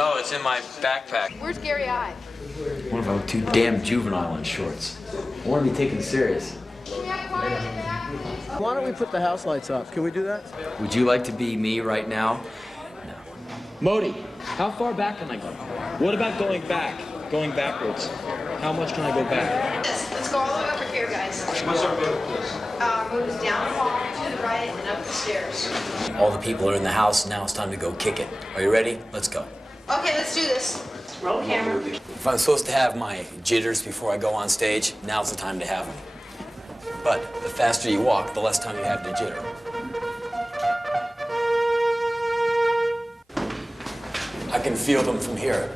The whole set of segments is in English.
No, it's in my backpack. Where's Gary I? What if I look too damn juvenile in shorts? I want to be taken serious. Why don't we put the house lights up? Can we do that? Would you like to be me right now? No. Modi, how far back can I go? What about going back? Going backwards? How much can I go back? Let's go all the way over here, guys. What's our boat, please? Move us down the hall, to the right, and up the stairs. All the people are in the house. Now it's time to go kick it. Are you ready? Let's go. Okay, let's do this. Roll camera. If I'm supposed to have my jitters before I go on stage, now's the time to have them. But the faster you walk, the less time you have to jitter. I can feel them from here.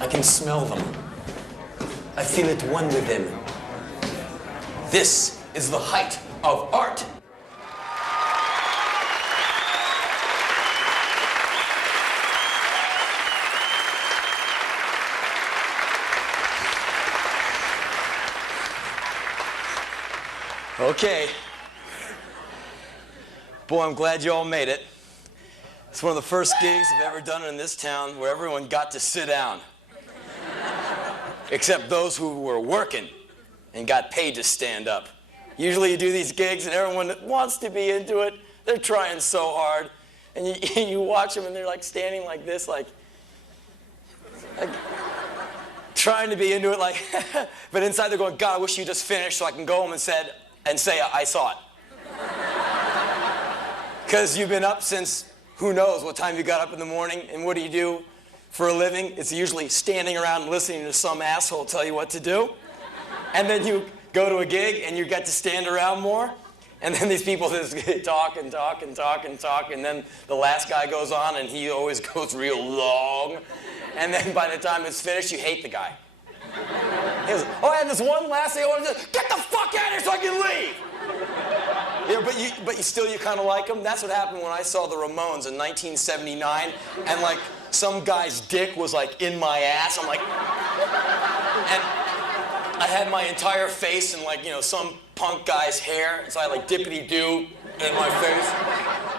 I can smell them. I feel it one with them. This is the height of art. Okay. Boy, I'm glad you all made it. It's one of the first gigs I've ever done in this town where everyone got to sit down. Except those who were working and got paid to stand up. Usually you do these gigs and everyone that wants to be into it, they're trying so hard. And you watch them and they're like standing like this, like trying to be into it, like, but inside they're going, God, I wish you just finished so I can go home and say, I saw it. Because you've been up since who knows what time you got up in the morning, and what do you do for a living? It's usually standing around listening to some asshole tell you what to do. And then you go to a gig and you get to stand around more. And then these people just talk and talk and talk and talk, and then the last guy goes on and he always goes real long. And then by the time it's finished, you hate the guy. He goes, oh, and this one last thing I want to do, get the fuck out of here so I can leave. Yeah, but you kind of like them. That's what happened when I saw the Ramones in 1979, and like some guy's dick was like in my ass. I'm like, and I had my entire face in like, you know, some punk guy's hair, so I had like dippity-doo in my face.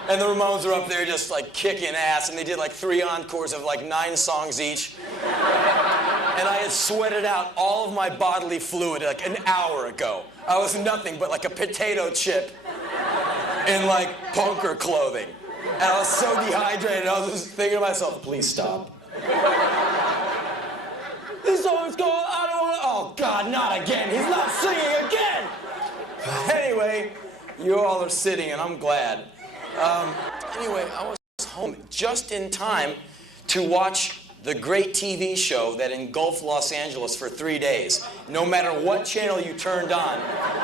And the Ramones are up there just like kicking ass, and they did like 3 encores of like 9 songs each. And I had sweated out all of my bodily fluid like an hour ago. I was nothing but like a potato chip in like punker clothing. And I was so dehydrated, I was just thinking to myself, please stop. This song's going, I don't want to, oh God, not again. He's not singing again. Anyway, you all are sitting and I'm glad. Anyway, I was home just in time to watch the great TV show that engulfed Los Angeles for 3 days. No matter what channel you turned on,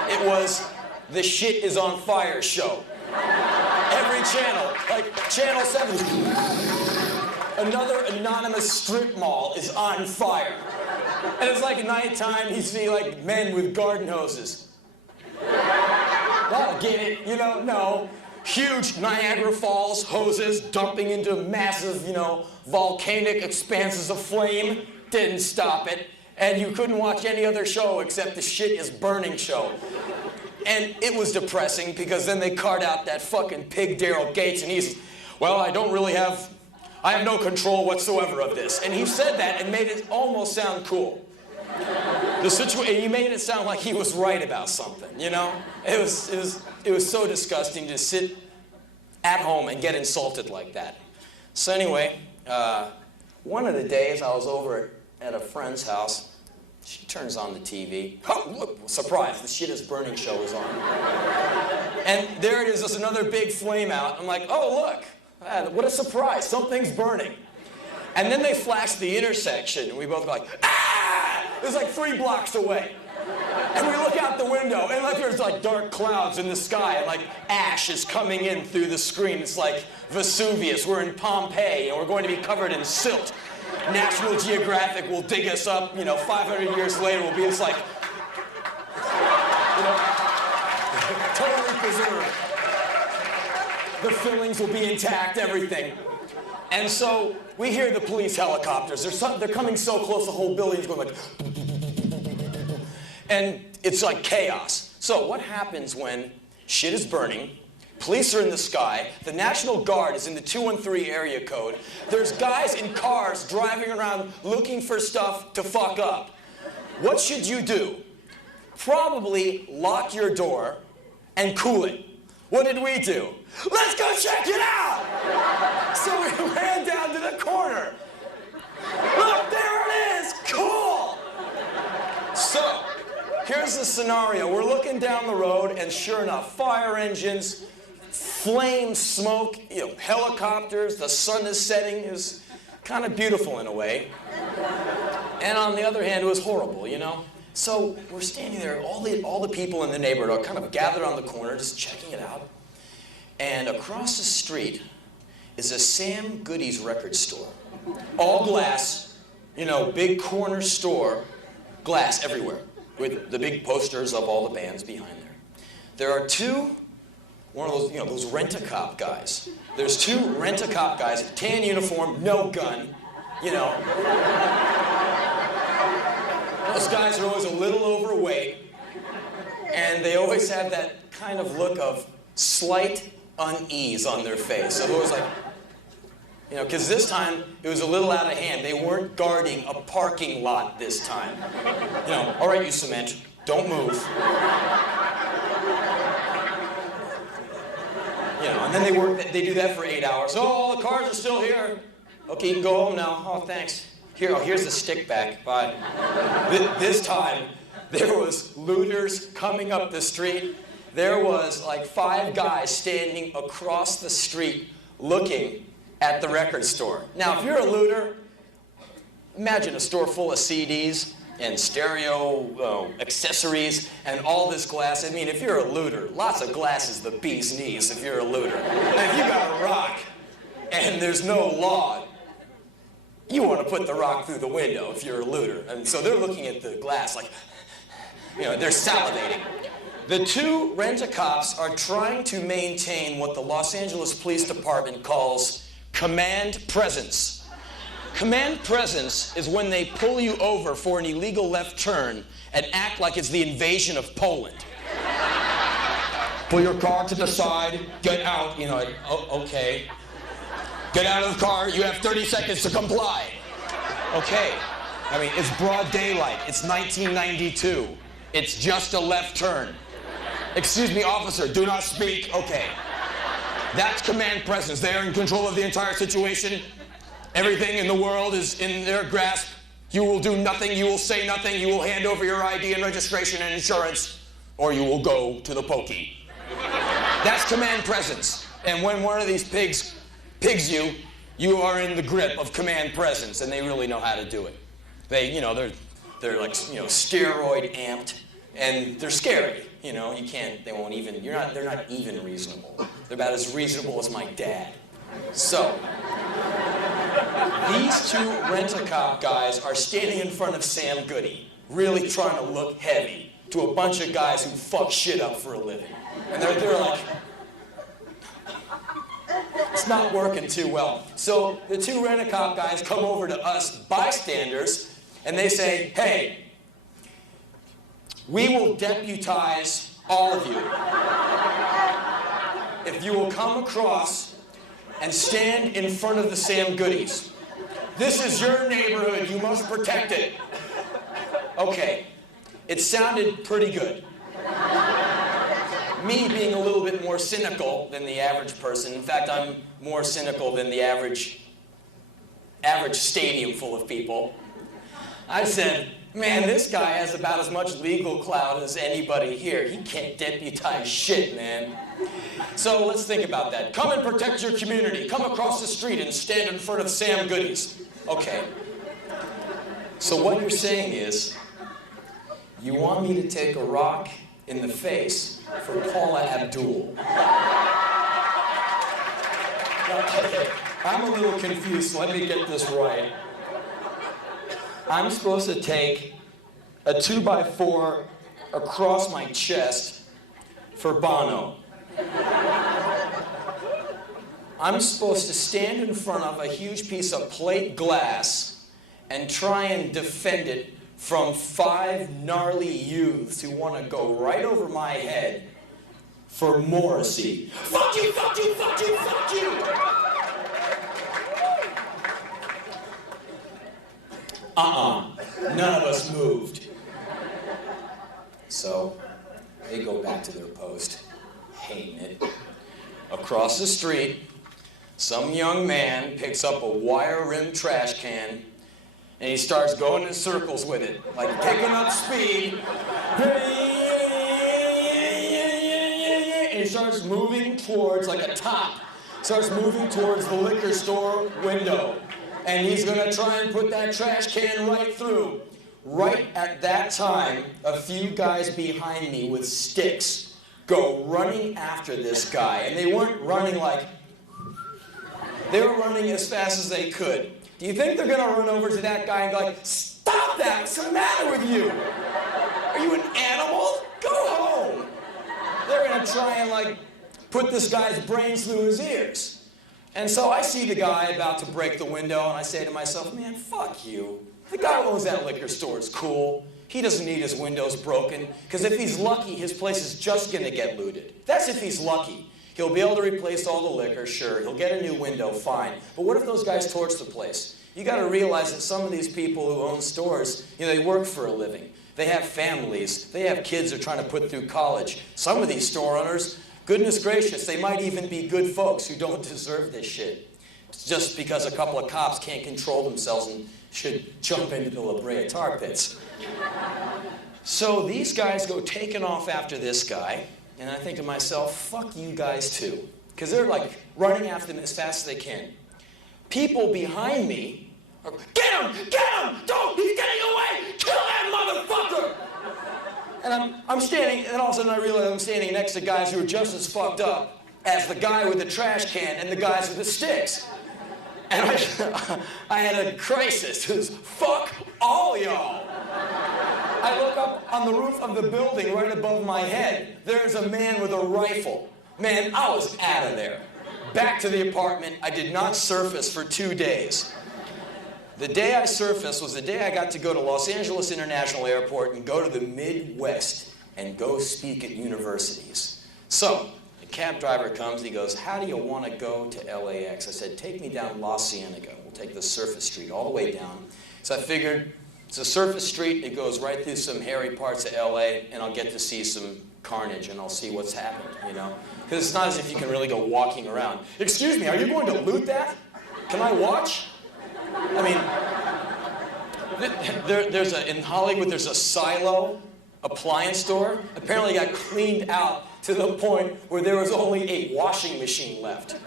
it was the shit is on fire show. Every channel, like Channel 7, another anonymous strip mall is on fire. And it's like nighttime, you see like men with garden hoses. Well, get it, you know, no. Huge Niagara Falls hoses dumping into massive, you know, volcanic expanses of flame. Didn't stop it. And you couldn't watch any other show except the shit is burning show. And it was depressing because then they cart out that fucking pig Daryl Gates and he's, well, I have no control whatsoever of this. And he said that and made it almost sound cool. He made it sound like he was right about something, you know? It was so disgusting to sit at home and get insulted like that. So anyway, one of the days I was over at a friend's house. She turns on the TV. Oh, look, surprise, the shit is burning show is on. And there it is, there's another big flame out. I'm like, oh, look, what a surprise, something's burning. And then they flash the intersection, and we both go like, ah! It was like 3 blocks away. And we look out the window, and like there's like dark clouds in the sky, and like ash is coming in through the screen. It's like Vesuvius. We're in Pompeii, and we're going to be covered in silt. National Geographic will dig us up, you know, 500 years later, we'll be just like, you know, totally preserved. The fillings will be intact, everything. And so we hear the police helicopters. They're coming so close, the whole building's going like, and it's like chaos. So what happens when shit is burning, Police are in the sky. The National Guard is in the 213 area code. There's guys in cars driving around looking for stuff to fuck up. What should you do? Probably lock your door and cool it. What did we do? Let's go check it out! So we ran down to the corner. Look, there it is! Cool! So, here's the scenario. We're looking down the road, and sure enough, fire engines, flame, smoke, helicopters, the sun is setting. It was kind of beautiful in a way. And on the other hand, it was horrible, So we're standing there, all the people in the neighborhood are kind of gathered on the corner, just checking it out. And across the street is a Sam Goody's record store. All glass, big corner store, glass everywhere, with the big posters of all the bands behind there. There are one of those, those rent-a-cop guys. There's two rent-a-cop guys, tan uniform, no gun, Those guys are always a little overweight, and they always have that kind of look of slight unease on their face. So it was like, because this time it was a little out of hand. They weren't guarding a parking lot this time. All right, you cement, don't move. And then they do that for 8 hours. Oh, all the cars are still here. Okay, you can go home now. Oh, thanks. Here's the stick back. Bye. This time, there was looters coming up the street. There was like 5 guys standing across the street looking at the record store. Now, if you're a looter, imagine a store full of CDs and stereo accessories and all this glass. I mean, if you're a looter, lots of glass is the bee's knees if you're a looter. And if you got a rock and there's no law, you want to put the rock through the window if you're a looter. And so they're looking at the glass like, they're salivating. The two rent-a-cops are trying to maintain what the Los Angeles Police Department calls command presence. Command presence is when they pull you over for an illegal left turn and act like it's the invasion of Poland. Pull your car to the side, get out, okay. Get out of the car, you have 30 seconds to comply. Okay. I mean, it's broad daylight. It's 1992. It's just a left turn. Excuse me, officer, do not speak. Okay. That's command presence. They are in control of the entire situation. Everything in the world is in their grasp. You will do nothing, you will say nothing, you will hand over your ID and registration and insurance, or you will go to the pokey. That's command presence. And when one of these pigs you, you are in the grip of command presence, and they really know how to do it. They, they're like, steroid amped, and they're scary. They're not even reasonable. They're about as reasonable as my dad. So, these two rent-a-cop guys are standing in front of Sam Goody, really trying to look heavy to a bunch of guys who fuck shit up for a living. And they're like, it's not working too well. So the two rent-a-cop guys come over to us bystanders, and they say, hey, we will deputize all of you if you will come across and stand in front of the Sam Goodies. This is your neighborhood. You must protect it. Okay. It sounded pretty good. Me being a little bit more cynical than the average person. In fact, I'm more cynical than the average stadium full of people. I said, man, this guy has about as much legal clout as anybody here. He can't deputize shit, man. So let's think about that. Come and protect your community. Come across the street and stand in front of Sam Goodies. Okay. So what you're saying is, you want me to take a rock in the face for Paula Abdul. Okay, I'm a little confused, so let me get this right. I'm supposed to take a 2x4 across my chest for Bono. I'm supposed to stand in front of a huge piece of plate glass and try and defend it from 5 gnarly youths who want to go right over my head for Morrissey. Fuck you, fuck you, fuck you, fuck you! None of us moved. So, they go back to their post, hating it. Across the street, some young man picks up a wire-rimmed trash can and he starts going in circles with it, like picking up speed. And he starts moving towards, like a top, starts moving towards the liquor store window. And he's gonna try and put that trash can right through. Right at that time, a few guys behind me with sticks go running after this guy. And they weren't running like, they were running as fast as they could. Do you think they're gonna run over to that guy and go like, stop that, what's the matter with you? Are you an animal? Go home. They're gonna try and like, put this guy's brains through his ears. And so I see the guy about to break the window and I say to myself, man, fuck you. The guy who owns that liquor store is cool. He doesn't need his windows broken, because if he's lucky, his place is just gonna get looted. That's if he's lucky. He'll be able to replace all the liquor, sure. He'll get a new window, fine. But what if those guys torch the place? You gotta realize that some of these people who own stores, they work for a living. They have families. They have kids they're trying to put through college. Some of these store owners, goodness gracious, they might even be good folks who don't deserve this shit. It's just because a couple of cops can't control themselves and should jump into the La Brea tar pits. So these guys go taking off after this guy, and I think to myself, fuck you guys too. Because they're like running after them as fast as they can. People behind me are, get him, don't, he's getting away, kill that motherfucker! And I'm standing, and all of a sudden I realize I'm standing next to guys who are just as fucked up as the guy with the trash can and the guys with the sticks. And I had a crisis. It was, fuck all y'all. I look up on the roof of the building right above my head. There's a man with a rifle. Man, I was out of there. Back to the apartment. I did not surface for 2 days. The day I surfaced was the day I got to go to Los Angeles International Airport and go to the Midwest and go speak at universities. So, the cab driver comes, he goes, how do you want to go to LAX? I said, take me down La Cienega. We'll take the surface street all the way down. So I figured, it's a surface street, it goes right through some hairy parts of LA, and I'll get to see some carnage, and I'll see what's happened, Because it's not as if you can really go walking around. Excuse me, are you going to loot that? Can I watch? I mean, in Hollywood, there's a Silo appliance store. Apparently it got cleaned out to the point where there was only a washing machine left.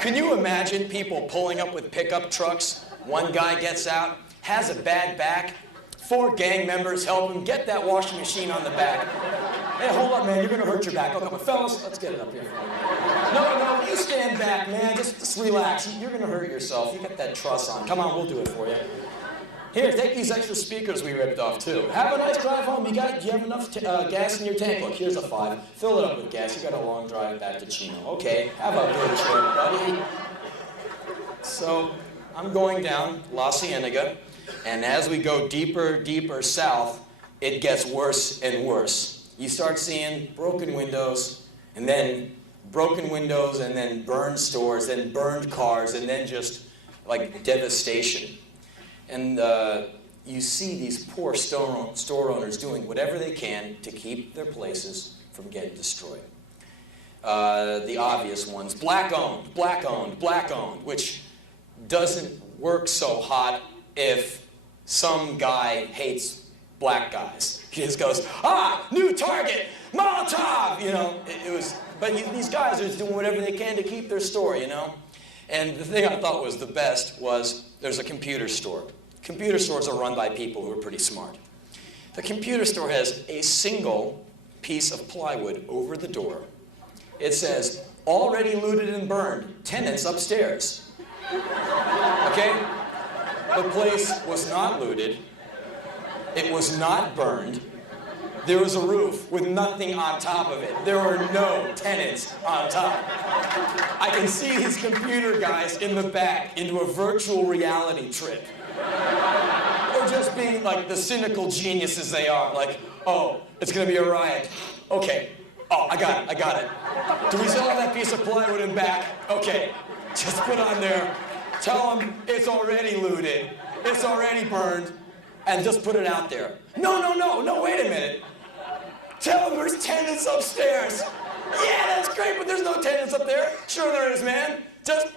Can you imagine people pulling up with pickup trucks? One guy gets out, has a bad back, 4 gang members help him get that washing machine on the back. Hey, hold up, man, you're gonna hurt your back. Oh, come on, fellas, let's get it up here. No, you stand back, man, just relax. You're gonna hurt yourself. You got that truss on. Come on, we'll do it for you. Here, take these extra speakers we ripped off, too. Have a nice drive home. Do you have enough gas in your tank? Look, here's a 5. Fill it up with gas. You got a long drive back to Chino. Okay, have a good trip, buddy. So, I'm going down La Cienega, and as we go deeper south, it gets worse and worse. You start seeing broken windows, and then burned stores, then burned cars, and then just, like, devastation. And you see these poor store owners doing whatever they can to keep their places from getting destroyed. The obvious ones, black owned, which doesn't work so hot if some guy hates black guys. He just goes, new target, Molotov, but these guys are just doing whatever they can to keep their store, And the thing I thought was the best was there's a computer store. Computer stores are run by people who are pretty smart. The computer store has a single piece of plywood over the door. It says, already looted and burned, tenants upstairs. Okay? The place was not looted. It was not burned. There was a roof with nothing on top of it. There were no tenants on top. I can see these computer guys in the back into a virtual reality trip. Or just being like the cynical geniuses they are, like, oh, it's gonna be a riot. Okay, Oh, I got it. Do we still have that piece of plywood in back? Okay, just put on there. Tell them it's already looted, it's already burned, and just put it out there. No, wait a minute. Tell them there's tenants upstairs. Yeah, that's great, but there's no tenants up there. Sure there is, man. Just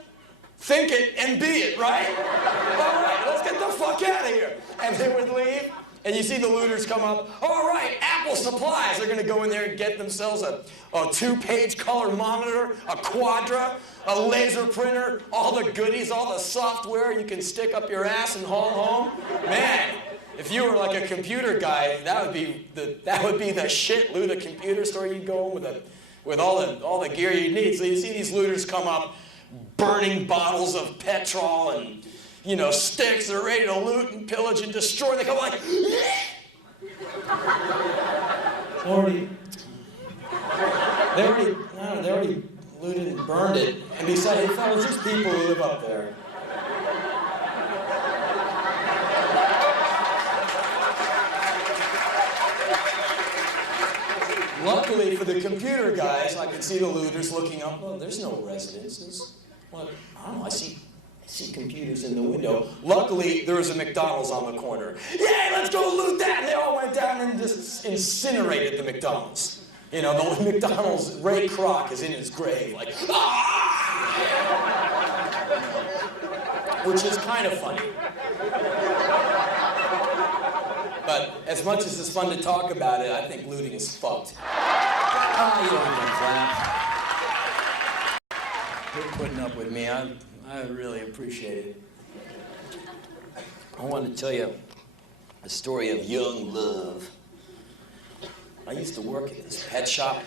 think it and be it, right? All right, let's get the fuck out of here. And they would leave. And you see the looters come up. All right, Apple Supplies. They're going to go in there and get themselves a 2-page color monitor, a Quadra, a laser printer, all the goodies, all the software you can stick up your ass and haul home. Man, if you were like a computer guy, that would be the shit. Loot a computer store, you'd go home with all the gear you need. So you see these looters come up, burning bottles of petrol and sticks. They're ready to loot and pillage and destroy. They come like, they already looted and burned it. And besides, hey, fellas, there's people who live up there. Luckily for the computer guys, I can see the looters looking up. Well, there's no residences. Well, I don't know, I see computers in the window. Luckily, there was a McDonald's on the corner. Yay, let's go loot that! And they all went down and just incinerated the McDonald's. The McDonald's, Ray Kroc is in his grave, like, ah! Which is kind of funny. But as much as it's fun to talk about it, I think looting is fucked. You don't have to clap. You're putting up with me. I really appreciate it. I want to tell you a story of young love. I used to work at this pet shop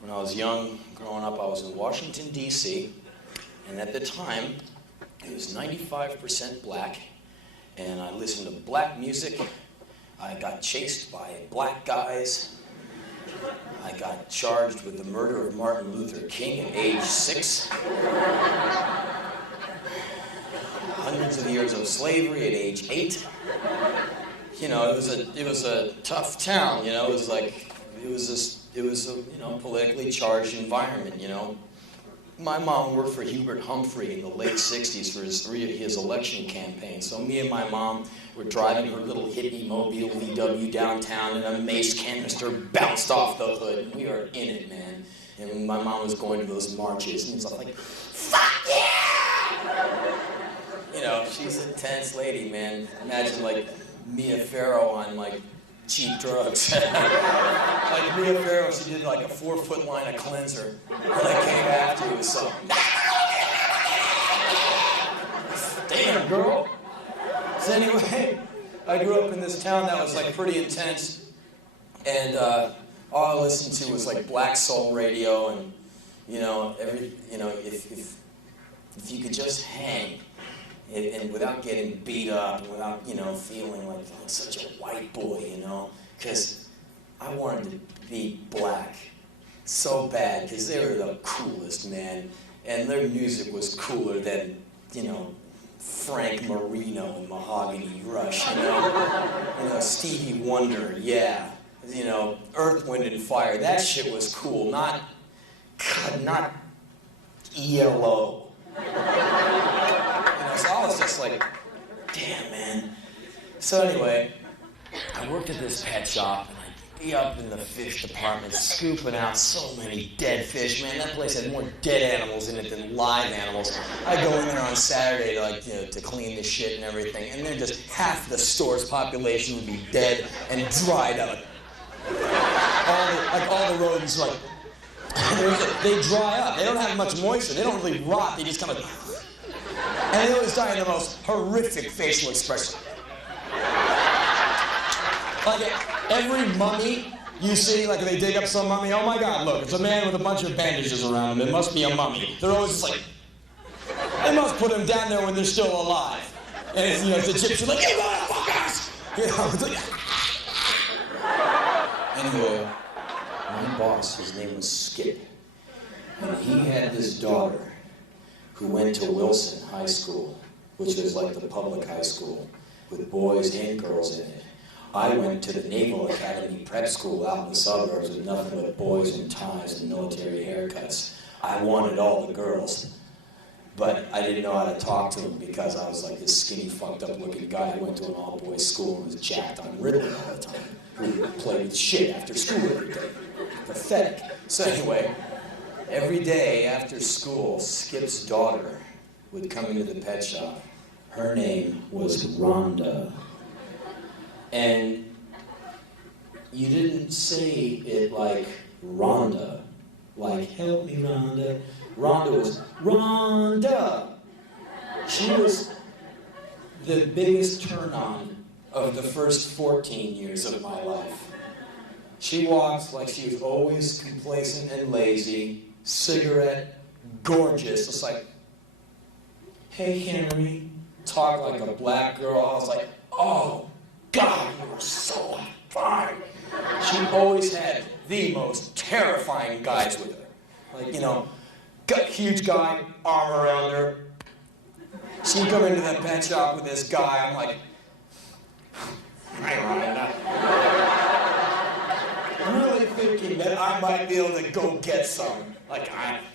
when I was young. Growing up, I was in Washington, D.C., and at the time, it was 95% black, and I listened to black music. I got chased by black guys. I got charged with the murder of Martin Luther King at age 6. Hundreds of years of slavery at age 8. It was a tough town. It was a politically charged environment. My mom worked for Hubert Humphrey in the late 60s for his election campaign. So me and my mom were driving her little hippie mobile VW downtown, and a mace canister bounced off the hood. And we were in it, man. And my mom was going to those marches, and it was like, fuck yeah! She's an intense lady, man. Imagine like Mia Farrow on like cheap drugs. Like Mia Farrow, she did like a 4-foot line of cleanser. And I came after you with something. Damn, girl. So anyway, I grew up in this town that was like pretty intense, and all I listened to was like black soul radio, and if you could just hang. And without getting beat up, and without, feeling like such a white boy, because I wanted to be black so bad, because they were the coolest, man, and their music was cooler than, Frank Marino and Mahogany Rush, Stevie Wonder, yeah, Earth, Wind and Fire, that shit was cool, not ELO. So I was just like, damn, man. So anyway, I worked at this pet shop, and I'd be up in the fish department scooping out so many dead fish. Man, that place had more dead animals in it than live animals. I'd go in there on Saturday to clean the shit and everything, and then just half the store's population would be dead and dried out. All the rodents, they dry up. They don't have much moisture. They don't really rot. They just kind of... And they always die in the most horrific facial expression. Like every mummy you see, like they dig up some mummy, oh my God, look, it's a man with a bunch of bandages around him. It must be a mummy. They're always just like, they must put him down there when they're still alive. And it's, it's Egyptian, like, you motherfuckers! It's like, anyway, my boss, his name was Skip. And he had this daughter who went to Wilson High School, which was like the public high school, with boys and girls in it. I went to the Naval Academy prep school out in the suburbs with nothing but boys in ties and military haircuts. I wanted all the girls, but I didn't know how to talk to them because I was like this skinny, fucked up looking guy who went to an all-boys school and was jacked on Ritalin all the time, who played with shit after school every day. Pathetic. So anyway, every day after school, Skip's daughter would come into the pet shop. Her name was Rhonda. And you didn't say it like Rhonda, like help me Rhonda. Rhonda was Rhonda. She was the biggest turn on of the first 14 years of my life. She walked like she was always complacent and lazy, cigarette, gorgeous, just like, hey Henry, talk like a black girl. I was like, oh God, you are so fine. She always had the most terrifying guys with her. Like, you know, huge guy, arm around her. She'd come into the pet shop with this guy. I'm like, hi, Rhonda. I'm really thinking that I might be able to go get some. Like,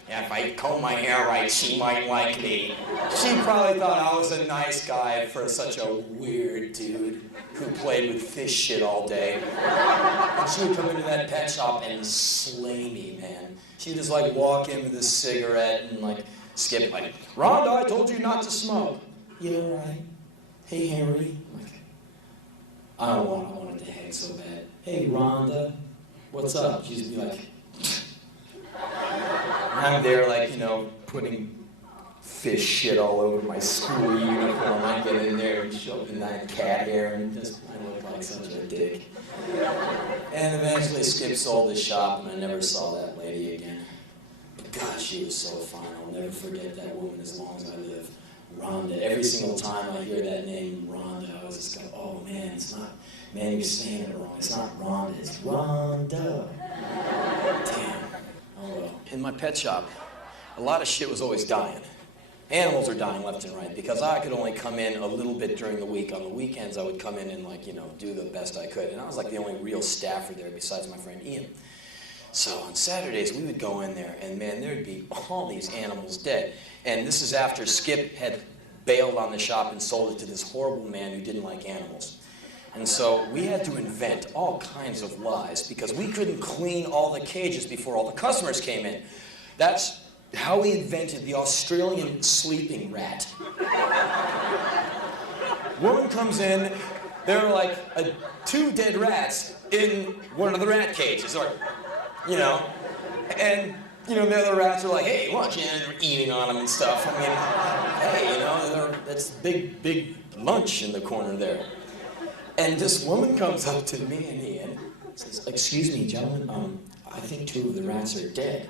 if I comb my hair right, she might like me. She probably thought I was a nice guy for such a weird dude who played with fish shit all day. And she would come into that pet shop and slay me, man. She'd just like walk in with a cigarette and like Skip like, Rhonda, I told you not to smoke. Yeah, right. Hey, Henry. I'm like, I wanted to hang so bad. Hey, Rhonda, what's up? She'd be like, I'm there like, you know, putting fish shit all over my school uniform. I get in there and show up in that cat hair and just, I look like such a dick. And eventually Skip sold his shop and I never saw that lady again. But God, she was so fine. I'll never forget that woman as long as I live. Rhonda. Every single time I hear that name, Rhonda, I was just going, oh man, it's not, man, you're saying it wrong. It's not Rhonda, it's Rhonda. Damn. Oh well. In my pet shop, a lot of shit was always dying. Animals are dying left and right because I could only come in a little bit during the week. On the weekends, I would come in and like, you know, do the best I could. And I was like the only real staffer there besides my friend Ian. So on Saturdays, we would go in there and man, there'd be all these animals dead. And this is after Skip had bailed on the shop and sold it to this horrible man who didn't like animals. And so we had to invent all kinds of lies because we couldn't clean all the cages before all the customers came in. That's how we invented the Australian sleeping rat. Woman comes in, there are like 2 dead rats in one of the rat cages, or, you know, and, you know, the other rats are like, hey, lunch, and they're eating on them and stuff. I mean, hey, you know, that's big lunch in the corner there. And this woman comes up to me and Ian and says, excuse me, gentlemen, I think 2 of the rats are dead.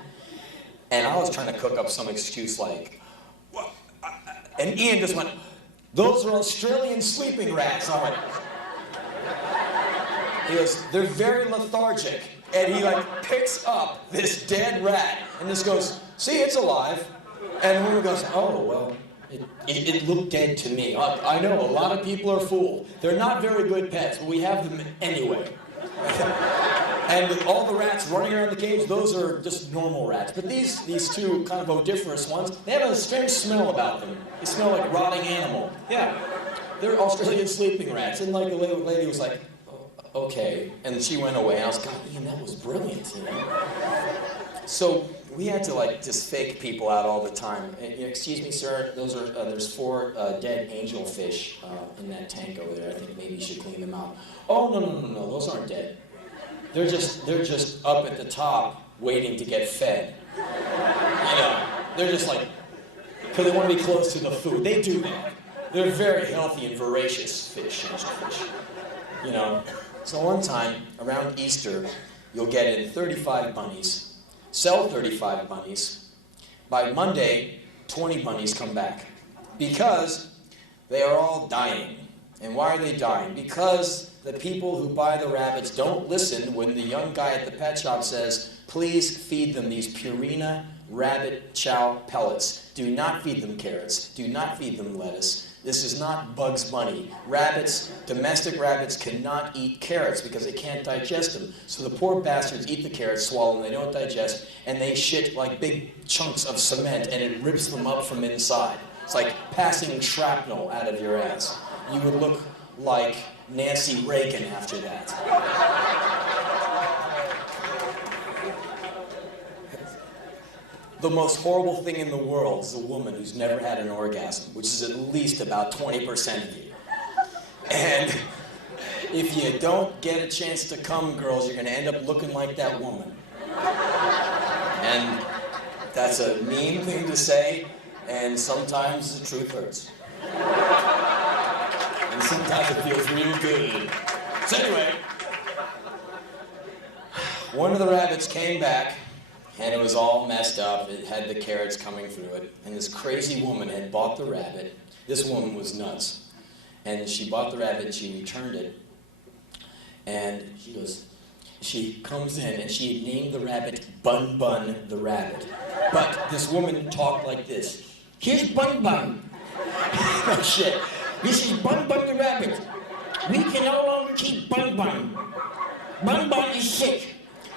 And I was trying to cook up some excuse like, well, and Ian just went, those are Australian sleeping rats. I went, he goes, they're very lethargic. And he like picks up this dead rat and just goes, see, it's alive. And the woman goes, oh, well, it looked dead to me. I know, a lot of people are fooled. They're not very good pets, but we have them anyway. And with all the rats running around the cage, those are just normal rats. But these 2 kind of odoriferous ones, they have a strange smell about them. They smell like rotting animal. Yeah, they're Australian sleeping rats. And like a lady was like, oh, okay. And she went away. And I was like, God, Ian, that was brilliant, you know? So we had to like just fake people out all the time. And, you know, excuse me, sir, those are there's 4 dead angelfish in that tank over there. I think maybe you should clean them out. Oh no, those aren't dead. They're just up at the top waiting to get fed. You know, they're just like, because they want to be close to the food. They do that. They're very healthy and voracious fish, angelfish. You know, so one time around Easter, you'll get in 35 bunnies, sell 35 bunnies. By Monday, 20 bunnies come back because they are all dying. And why are they dying? Because the people who buy the rabbits don't listen when the young guy at the pet shop says, please feed them these Purina rabbit chow pellets. Do not feed them carrots. Do not feed them lettuce. This is not Bugs Bunny. Rabbits, domestic rabbits, cannot eat carrots because they can't digest them. So the poor bastards eat the carrots, swallow them, they don't digest, and they shit like big chunks of cement, and it rips them up from inside. It's like passing shrapnel out of your ass. You would look like Nancy Reagan after that. The most horrible thing in the world is a woman who's never had an orgasm, which is at least about 20% of you. And if you don't get a chance to come, girls, you're going to end up looking like that woman. And that's a mean thing to say, and sometimes the truth hurts. And sometimes it feels real good. So anyway, one of the rabbits came back, and it was all messed up. It had the carrots coming through it. And this crazy woman had bought the rabbit. This woman was nuts. And she bought the rabbit and she returned it. And she comes in and she had named the rabbit Bun Bun the rabbit. But this woman talked like this. Here's Bun Bun. No shit. This is Bun Bun the rabbit. We can no longer keep Bun Bun. Bun Bun is sick.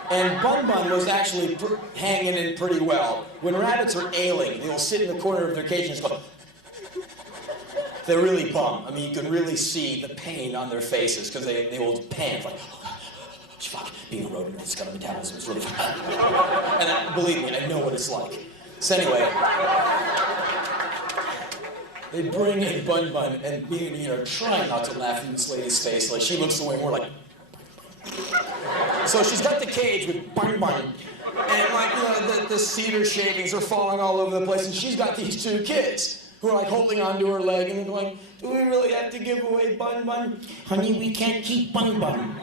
And Bun Bun was actually hanging in pretty well. When rabbits are ailing, they will sit in the corner of their cage and just go. They're really bummed. I mean, you can really see the pain on their faces because they will pant like, oh, fuck, being a rodent, it's got a metabolism, it's really fun. And believe me, I know what it's like. So anyway, they bring in Bun Bun and being, trying not to laugh in this lady's face, like she looks away more like. So she's got the cage with Bun Bun, and the cedar shavings are falling all over the place, and she's got these two kids who are like holding onto her leg and going, do we really have to give away Bun Bun? Honey, we can't keep Bun Bun.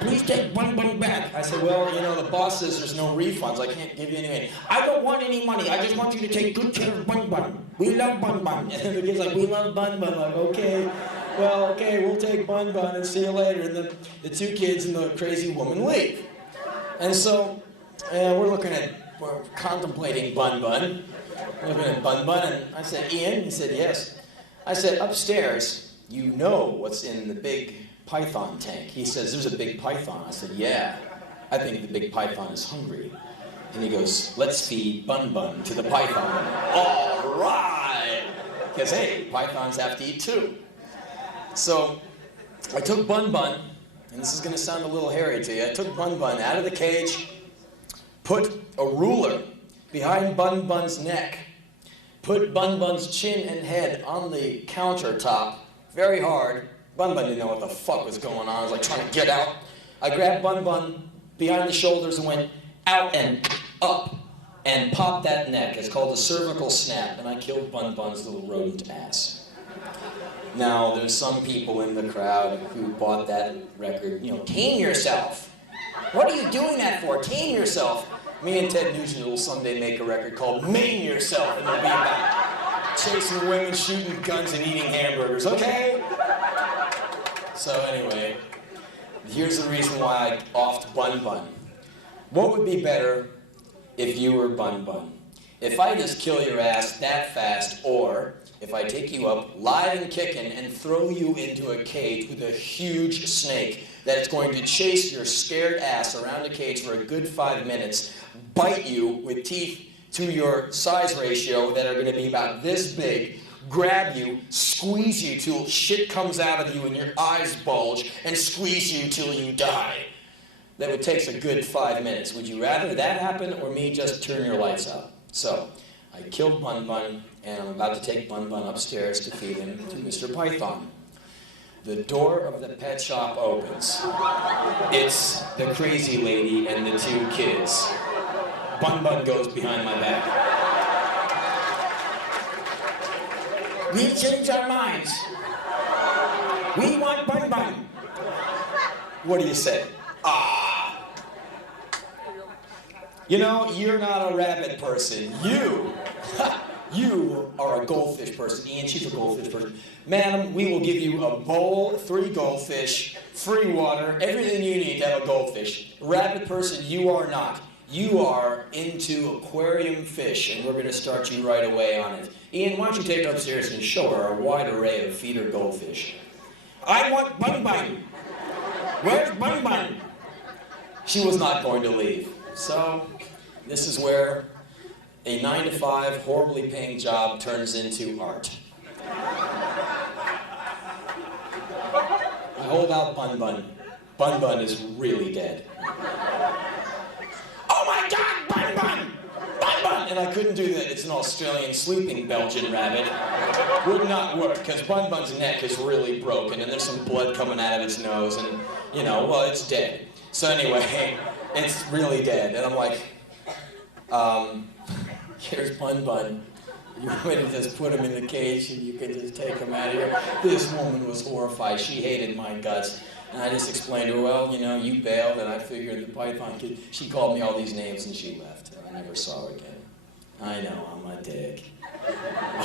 Please take Bun Bun back. I said, well, the boss says there's no refunds. I can't give you any money. I don't want any money. I just want you to take good care of Bun Bun. We love Bun Bun. And the kid's like, we love Bun Bun. Like, okay. Well, okay, we'll take Bun Bun and see you later. And the two kids and the crazy woman leave. And so we're contemplating Bun Bun. We're looking at Bun Bun, and I said, Ian? He said, yes. I said, upstairs, you know what's in the big python tank. He says, there's a big python. I said, yeah, I think the big python is hungry. And he goes, let's feed Bun Bun to the python. All right! Because, hey, pythons have to eat too. So I took Bun Bun, and this is going to sound a little hairy to you. I took Bun Bun out of the cage, put a ruler behind Bun Bun's neck, put Bun Bun's chin and head on the countertop very hard. Bun Bun didn't know what the fuck was going on. I was like trying to get out. I grabbed Bun Bun behind the shoulders and went out and up and popped that neck. It's called a cervical snap, and I killed Bun Bun's little rodent ass. Now, there's some people in the crowd who bought that record, tame yourself. What are you doing that for? Tame yourself. Me and Ted Nugent will someday make a record called Maim Yourself, and it'll be about chasing women, shooting guns, and eating hamburgers, okay? So anyway, here's the reason why I offed Bun Bun. What would be better if you were Bun Bun? If I just kill your ass that fast, or if I take you up live and kicking and throw you into a cage with a huge snake that's going to chase your scared ass around a cage for a good 5 minutes, bite you with teeth to your size ratio that are going to be about this big, grab you, squeeze you till shit comes out of you and your eyes bulge, and squeeze you till you die. That would take a good 5 minutes. Would you rather that happen or me just turn your lights out? So, I killed Bun Bun, and I'm about to take Bun Bun upstairs to feed him to Mr. Python. The door of the pet shop opens. It's the crazy lady and the two kids. Bun Bun goes behind my back. We changed our minds. We want Bun Bun. What do you say? You're not a rabbit person. You are a goldfish person. Ian, she's a goldfish person. Madam, we will give you a bowl, 3 goldfish, free water, everything you need to have a goldfish. Rabbit person, you are not. you are into aquarium fish, and we're going to start you right away on it. Ian, why don't you take her upstairs and show her a wide array of feeder goldfish. I want Bun Bun. Where's Bun Bun? She was not going to leave. So, this is where a 9-to-5, horribly paying job turns into art. I hold out Bun Bun. Bun Bun is really dead. Oh my God, Bun Bun! Bun Bun! And I couldn't do that. It's an Australian sleeping Belgian rabbit. Would not work, because Bun Bun's neck is really broken, and there's some blood coming out of its nose, and, you know, well, it's dead. So anyway, it's really dead. And I'm like, here's Bun Bun. You want me to just put him in the cage and you can just take him out of here? This woman was horrified. She hated my guts. And I just explained to her, well, you know, you bailed and I figured the python kid. She called me all these names and she left. And I never saw her again. I know, I'm a dick.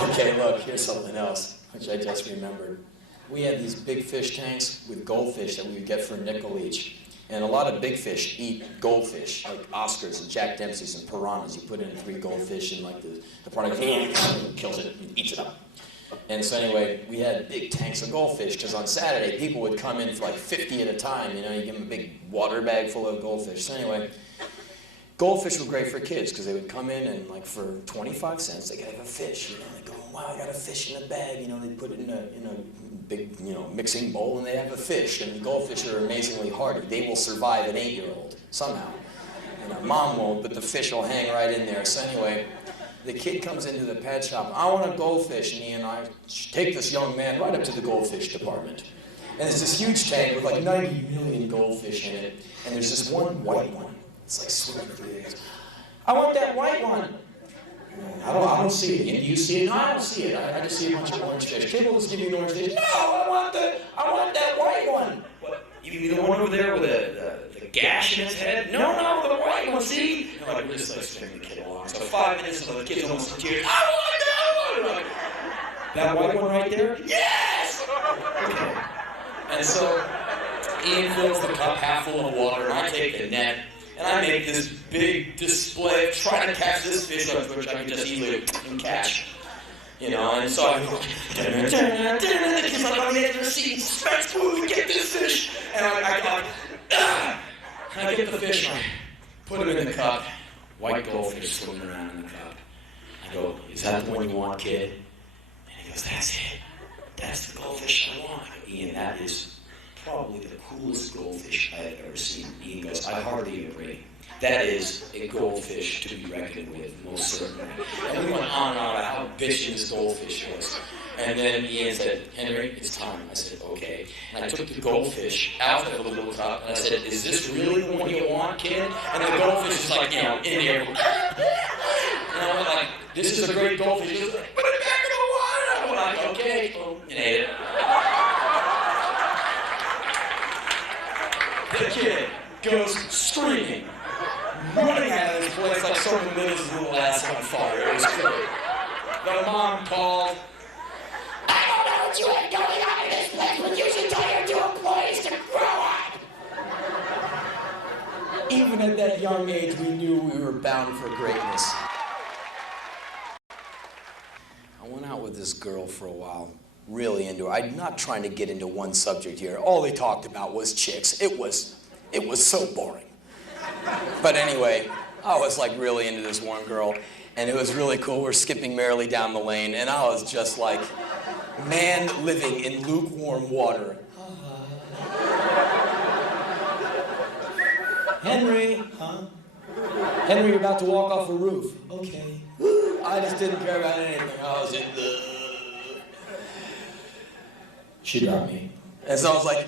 Okay, look, here's something else, which I just remembered. We had these big fish tanks with goldfish that we would get for a nickel each. And a lot of big fish eat goldfish, like Oscars and Jack Dempsey's and piranhas. You put in 3 goldfish and like the piranha kills it and eats it up. And so anyway, we had big tanks of goldfish because on Saturday people would come in for like 50 at a time. You know, you give them a big water bag full of goldfish. So anyway, goldfish were great for kids because they would come in and like for 25 cents they could have a fish. You know, they go, wow, I got a fish in a bag. You know, they put it in a big, you know, mixing bowl and they have a fish. And the goldfish are amazingly hardy. They will survive an 8-year-old somehow. You know, mom won't, but the fish will hang right in there. So anyway, the kid comes into the pet shop. I want a goldfish, and he and I take this young man right up to the goldfish department. And there's this huge tank with like 90 million goldfish in it, and there's this one white one. It's like swimming through there. I want that white one. I don't see it. Do you see it? No, I don't see it. I just see a bunch of orange fish. Kid will just give you an orange fish. No, I want that white one. What? You mean the one over there with the gash in its head? No, the white one, see? And like, we're just like stringing the kid along. So 5 minutes until the kid's almost in tears. I want that one! Like, that white one right there? Yes! Okay. And so Ian fills the cup half full of water, and I take the net, and I make this big display of trying to catch this fish, which I can just easily catch. You know, and so I go, the kid's like on the edge of the seat, suspense, ooh, get this fish! And I get the fish, and I put him in the cup, white goldfish swimming around in the cup. I go, is that the one you want, kid? And he goes, that's it. That's the goldfish I want. I go, Ian, that is probably the coolest goldfish I have ever seen. Ian goes, I hardly agree. That is a goldfish to be reckoned with, most certainly. And we went on and on about how bitchin' this goldfish was. And then Ian said, Henry, it's time. I said, okay. And I took the goldfish out of the little cup, and I said, is this really the one you want, kid? And the goldfish is like, you know, in the air. And I went like, this is a great goldfish. He was like, put it back in the water. I went like, okay. Boom, and ate it. The kid goes screaming, running out of this place like someone lit his little ass on fire. It was great. The mom called. I don't know what you had going on in this place, but you should tell your 2 employees to grow up. Even at that young age, we knew we were bound for greatness. I went out with this girl for a while, really into her. I'm not trying to get into one subject here. All they talked about was chicks. It was so boring. But anyway, I was like really into this one girl, and it was really cool. We're skipping merrily down the lane, and I was just like, man living in lukewarm water. Henry, huh? Henry, you're about to walk off a roof. Okay. I just didn't care about anything. I was in the... She dropped me. And so I was like,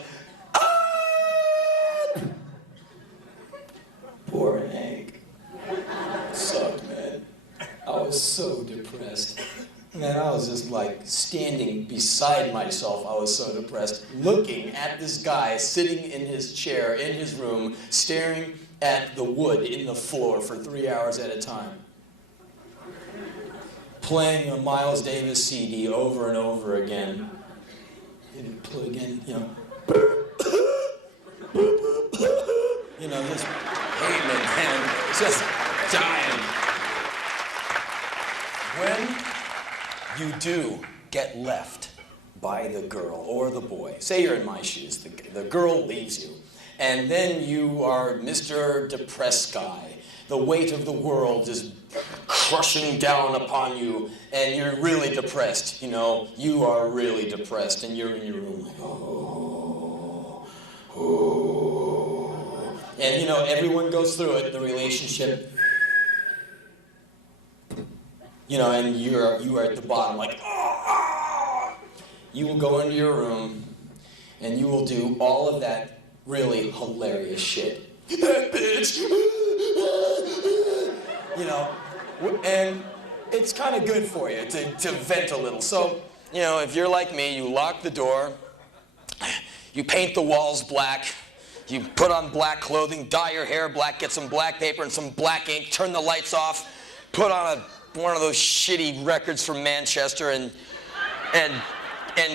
ah! Poor Hank. It sucked, man. I was so depressed. Man, I was just like standing beside myself. I was so depressed, looking at this guy sitting in his chair in his room, staring at the wood in the floor for 3 hours at a time. Playing a Miles Davis CD over and over again. And play again, you know. You know, just hating it, man. Just dying. When you do get left by the girl or the boy, say you're in my shoes, the girl leaves you, and then you are Mr. Depressed Guy. The weight of the world is crushing down upon you, and you're really depressed. You know, you are really depressed, and you're in your room like, oh. And you know, everyone goes through it, the relationship. You know, and you are at the bottom like, oh. You will go into your room, and you will do all of that really hilarious shit. That bitch! You know, and it's kind of good for you to vent a little. So, you know, if you're like me, you lock the door, you paint the walls black, you put on black clothing, dye your hair black, get some black paper and some black ink, turn the lights off, put on one of those shitty records from Manchester and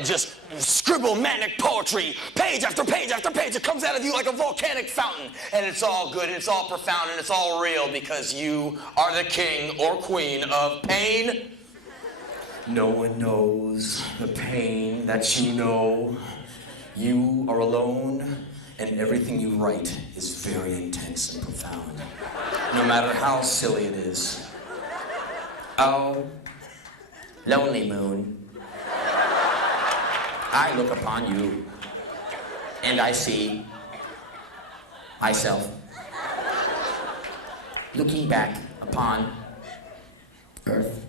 just scribble manic poetry, page after page after page. It comes out of you like a volcanic fountain. And it's all good, and it's all profound, and it's all real because you are the king or queen of pain. No one knows the pain that you know. You are alone, and everything you write is very intense and profound, no matter how silly it is. Oh, lonely moon. I look upon you, and I see myself looking back upon Earth.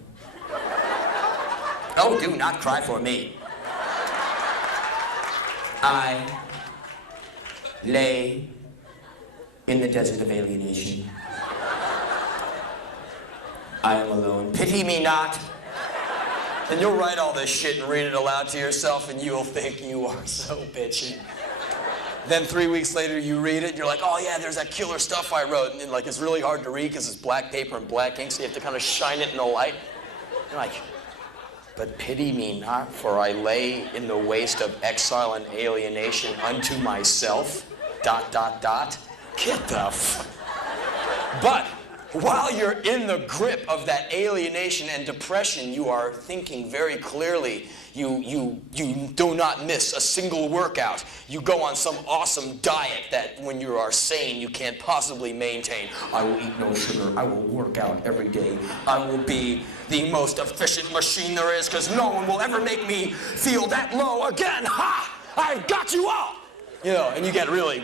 Oh, do not cry for me. I lay in the desert of alienation. I am alone. Pity me not. And you'll write all this shit and read it aloud to yourself, and you'll think you are so bitchy. Then 3 weeks later, you read it, and you're like, oh yeah, there's that killer stuff I wrote. And like, it's really hard to read because it's black paper and black ink, so you have to kind of shine it in the light. You're like, but pity me not, for I lay in the waste of exile and alienation unto myself, ... Get the But while you're in the grip of that alienation and depression, you are thinking very clearly. You do not miss a single workout. You go on some awesome diet that when you are sane, you can't possibly maintain. I will eat no sugar. I will work out every day. I will be the most efficient machine there is because no one will ever make me feel that low again. Ha! I've got you all! You know, and you get really,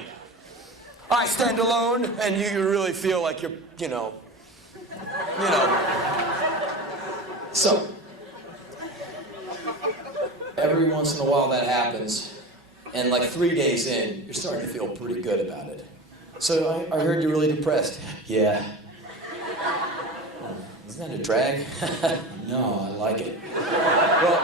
I stand alone, and you really feel like you're, you know. So, every once in a while that happens, and like 3 days in, you're starting to feel pretty good about it. So I heard you're really depressed. Yeah. Isn't that a drag? No, I like it. Well,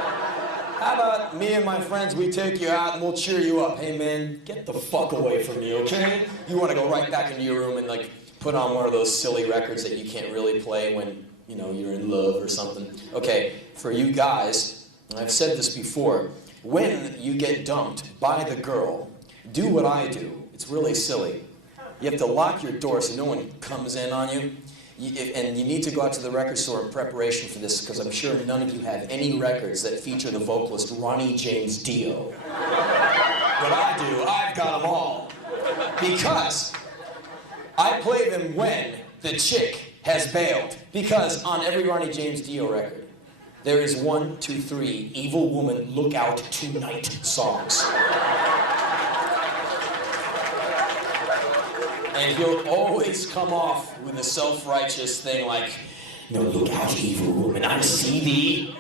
how about me and my friends, we take you out and we'll cheer you up. Hey man, get the fuck away from me, okay? You want to go right back into your room and like put on one of those silly records that you can't really play when, you know, you're in love or something. Okay, for you guys, and I've said this before, when you get dumped by the girl, do what I do. It's really silly. You have to lock your door so no one comes in on you. And you need to go out to the record store in preparation for this because I'm sure none of you have any records that feature the vocalist Ronnie James Dio. But I do. I've got them all. Because I play them when the chick has bailed. Because on every Ronnie James Dio record, there is 1, 2, 3 Evil Woman Look Out Tonight songs. And he'll always come off with a self-righteous thing like, no, look out, evil woman, I see thee.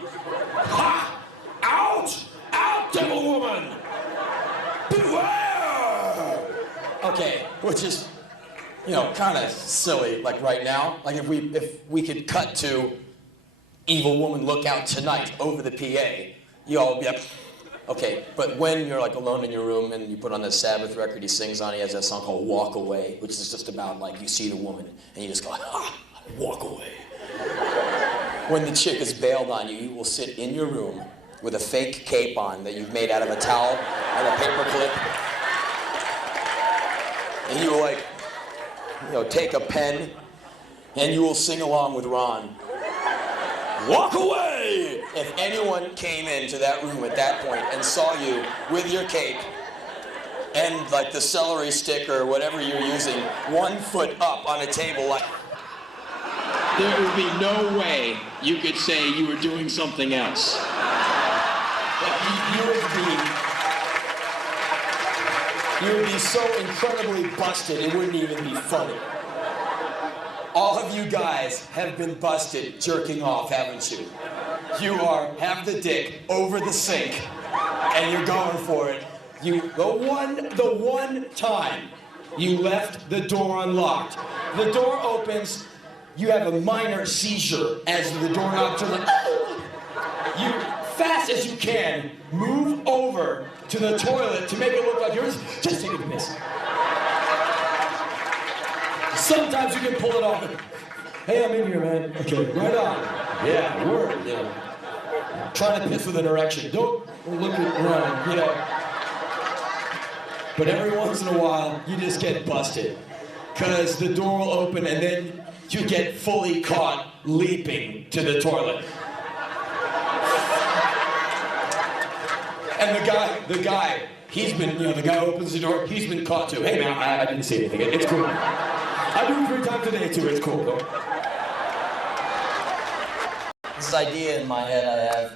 Ha! Out! Out, devil woman! Beware! Okay, which is, you know, kind of silly, like right now. Like if we could cut to evil woman, look out tonight over the PA, you all would be like, okay, but when you're like alone in your room and you put on the Sabbath record he sings on, he has that song called Walk Away, which is just about like you see the woman and you just go, ah, walk away. When the chick is bailed on you, you will sit in your room with a fake cape on that you've made out of a towel and a paper clip. And you will like, you know, take a pen and you will sing along with Ron. Walk away! If anyone came into that room at that point and saw you with your cape and like the celery stick or whatever you're using, 1 foot up on a table like... There would be no way you could say you were doing something else. You would be so incredibly busted, it wouldn't even be funny. All of you guys have been busted jerking off, haven't you? You have the dick over the sink, and you're going for it. The one time you left the door unlocked, the door opens, you have a minor seizure as the doorknob turns like, oh! You, fast as you can, move over to the toilet to make it look like you're just taking a piss. Sometimes you can pull it off. Hey, I'm in here, man. Okay, right on. Yeah, word, yeah. Trying to piss with an erection. Don't look around, you know. But every once in a while, you just get busted. Because the door will open and then you get fully caught leaping to the toilet. And the guy, he's been, the guy opens the door, he's been caught too. Hey man, I didn't see anything, it's cool. I do it 3 times a day too, it's cool though. This idea in my head I have,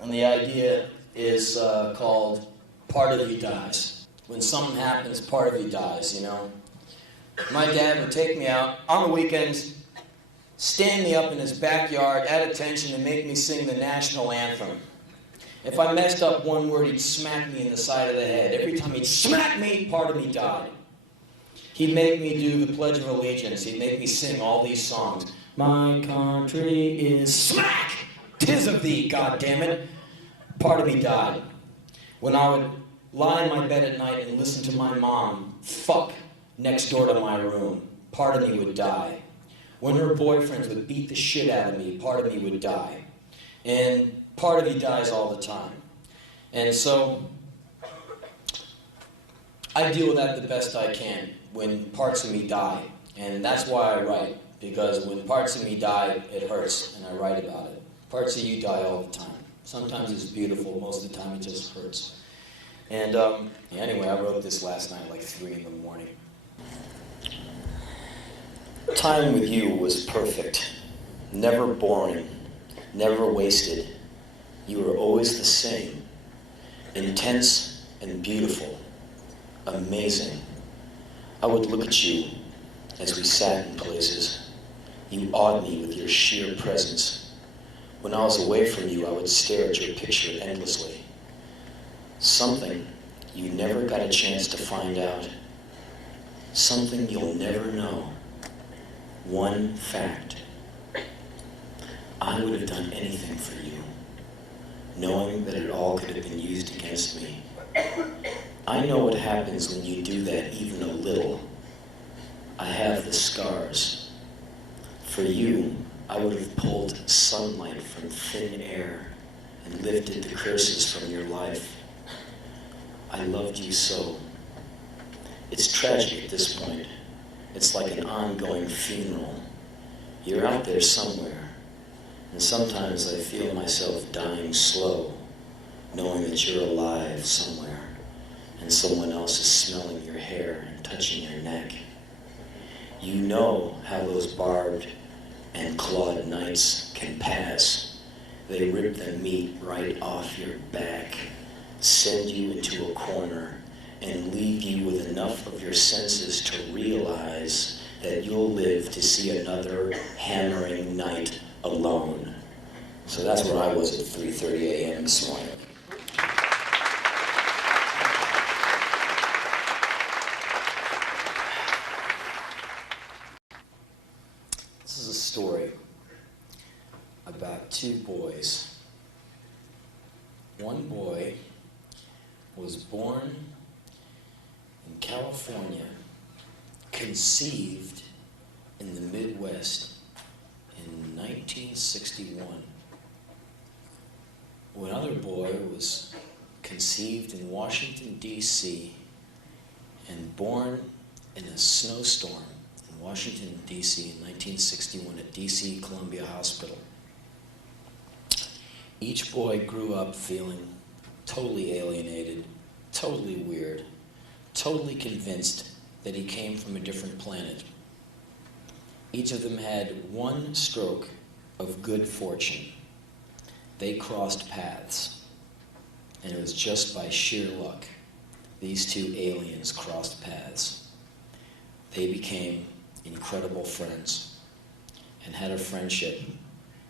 and the idea is called part of you dies. When something happens, part of you dies, you know. My dad would take me out on the weekends, stand me up in his backyard at attention and make me sing the national anthem. If I messed up one word, he'd smack me in the side of the head. Every time he'd smack me, part of me died. He'd make me do the Pledge of Allegiance. He'd make me sing all these songs. My country is smack! 'Tis of thee, goddammit. Part of me died. When I would lie in my bed at night and listen to my mom fuck next door to my room, part of me would die. When her boyfriends would beat the shit out of me, part of me would die. And part of you dies all the time. And so, I deal with that the best I can when parts of me die. And that's why I write, because when parts of me die, it hurts, and I write about it. Parts of you die all the time. Sometimes it's beautiful, most of the time it just hurts. And anyway, I wrote this last night, like 3 in the morning. Time with you was perfect, never boring, never wasted. You were always the same, intense and beautiful, amazing. I would look at you as we sat in places. You awed me with your sheer presence. When I was away from you, I would stare at your picture endlessly. Something you never got a chance to find out. Something you'll never know. One fact. I would have done anything for you, knowing that it all could have been used against me. I know what happens when you do that even a little. I have the scars. For you, I would have pulled sunlight from thin air and lifted the curses from your life. I loved you so. It's tragic at this point. It's like an ongoing funeral. You're out there somewhere, and sometimes I feel myself dying slow, knowing that you're alive somewhere, and someone else is smelling your hair and touching your neck. You know how those barbed and clawed nights can pass. They rip the meat right off your back, send you into a corner, and leave you with enough of your senses to realize that you'll live to see another hammering night alone. So that's where I was at 3:30 a.m. this morning. This is a story about 2 boys. One boy was born in California, conceived in the Midwest in 1961. Another boy was conceived in Washington, D.C. and born in a snowstorm in Washington, D.C. in 1961 at D.C. Columbia Hospital. Each boy grew up feeling totally alienated, totally weird, totally convinced that he came from a different planet. Each of them had one stroke of good fortune. They crossed paths, and it was just by sheer luck these two aliens crossed paths. They became incredible friends and had a friendship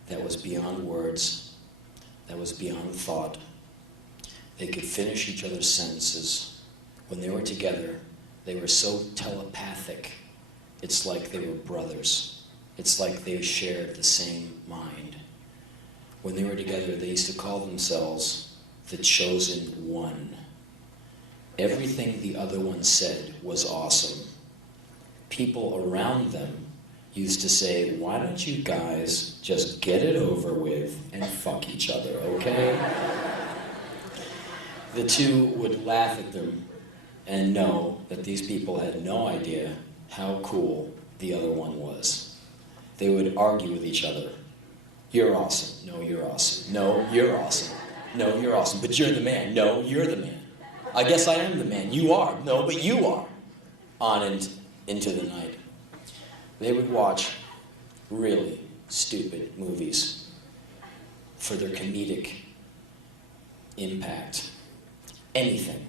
that was beyond words, that was beyond thought. They could finish each other's sentences. When they were together, they were so telepathic. It's like they were brothers. It's like they shared the same mind. When they were together, they used to call themselves the chosen one. Everything the other one said was awesome. People around them used to say, why don't you guys just get it over with and fuck each other, okay? The two would laugh at them and know that these people had no idea how cool the other one was. They would argue with each other. You're awesome. No, you're awesome. No, you're awesome. No, you're awesome. But you're the man. No, you're the man. I guess I am the man. You are. No, but you are. On and into the night. They would watch really stupid movies for their comedic impact. Anything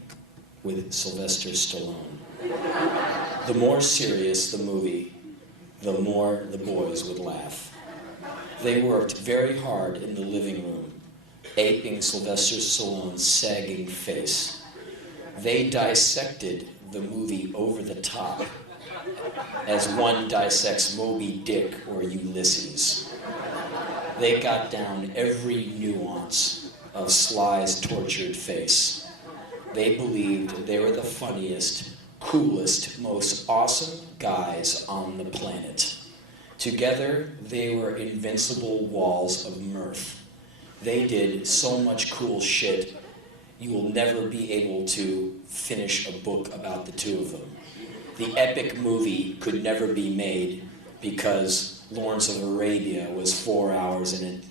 with Sylvester Stallone. The more serious the movie, the more the boys would laugh. They worked very hard in the living room, aping Sylvester Stallone's sagging face. They dissected the movie over the top, as one dissects Moby Dick or Ulysses. They got down every nuance of Sly's tortured face. They believed they were the funniest, coolest, most awesome guys on the planet. Together, they were invincible walls of murf. They did so much cool shit, you will never be able to finish a book about the two of them. The epic movie could never be made because Lawrence of Arabia was 4 hours and